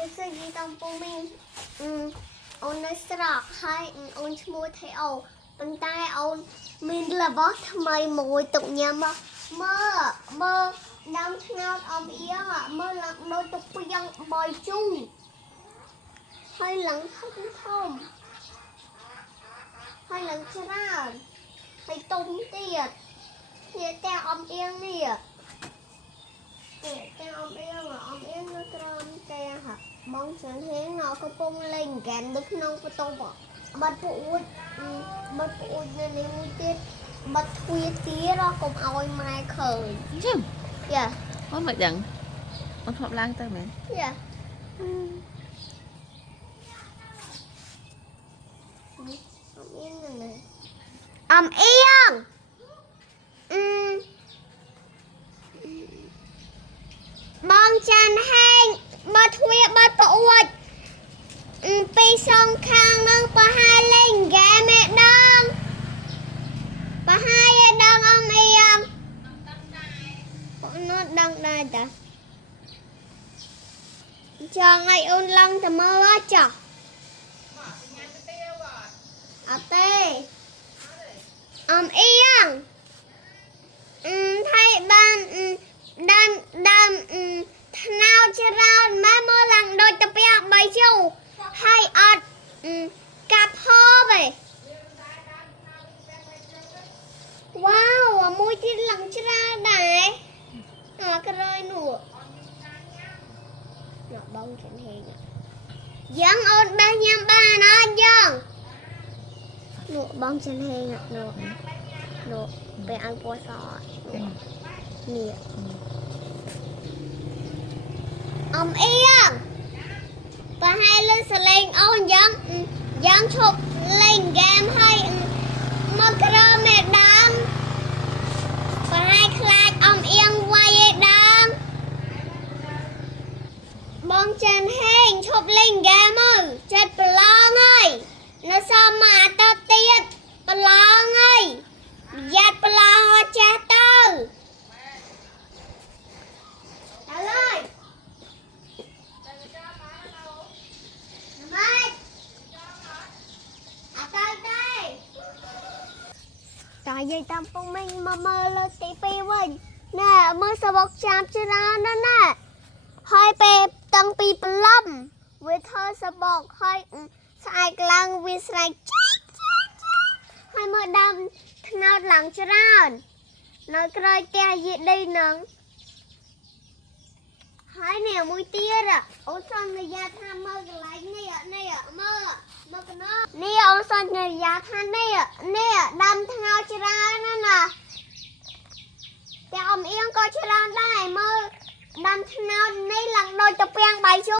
នេះគឺយីតំពូមីអូននៅស្រកហើយអូនឈ្មោះថៃអូប៉ុន្តែអូនមានរបស់ថ្មីមួយទុកញ៉ាំមើលដើមថ្នោតអមអៀងមើលឡើងដូចទុកពីយ៉ាងបើជូរហើយឡើងធំហើយឡើងច្រើនហើយទុំទៀតនេះតែអមអៀងនេះតែអមអៀងនៅត្រង់តែហាបងចាន់ហេងកំពុងលេងហ្គេមនៅក្នុងបន្ទប់បាត់ពួកអួតនៅនេះមួយទៀតបាត់ទ្វារទៀតកុំឲ្យម៉ែឃើញចឹងយ៉ាអូនមិនដឹងអូនធ្លាប់ឡើងទៅមែនយ៉ាអមអៀងបងចាន់ហេងបាត់ទ្វារបាត់ពួកអួតពីសងខាងនឹងប្រហែលលេងហ្គេមឯដងប្រហែលឯដងអមអៀងបងនោះដឹងដែរតាចង់ឲ្យអូនឡើងទៅមើលចុះអត់ទេអមអៀងថៃបានដើមថ្នោតច្រើនម៉ែមើលឡើងដូចតាពី3ជូហើយអត់កាប់ហូបឯវ៉ាវមួយទៀតឡើងច្រើនដែរក្រោយនោះយកបងចិនហេងយ៉ាងអូនបេះញ៉ាំបានអត់យ៉ាងនោះបងចិនហេងនោះពេលអង្គពណ៌សនេះអមអៀងប្រហែលលើសលេងអូនយ៉ាងឈប់លេងហ្គេមហើយមកក្រមេដាមប្រហែលខ្លាចអមអៀងវាយឯដាមបងចាន់ហេងឈប់លេងហ្គេមមកចិត្តប្រឡងហើយនៅសមមកអាតទៀតប្រឡងហើយយ៉ាត់ប្រឡងអត់ចេះទៅហើយតាយាយតាមពងមិញមកមើលលើកទី2វិញណែមើលសបុកចាំច្រើនណាស់ណាហើយពេលតាំងពីព្រលឹមវាធ្វើសបុកហើយស្អែកឡើងវាស្រែកហើយមើលដើមថ្នោតឡើងច្រើននៅក្រោយផ្ទះយាយដីនឹងហើយនេះមួយទៀតអូនសន្យាថាមើលកន្លែងនេះមើលកណោនេះអូនសន្យាថានេះដាំថ្នោតច្រើនណាស់តែអមអៀងក៏ច្រើនដែរមើលដាំថ្នោតនេះឡើងដូចតាពាំងបាយជូរ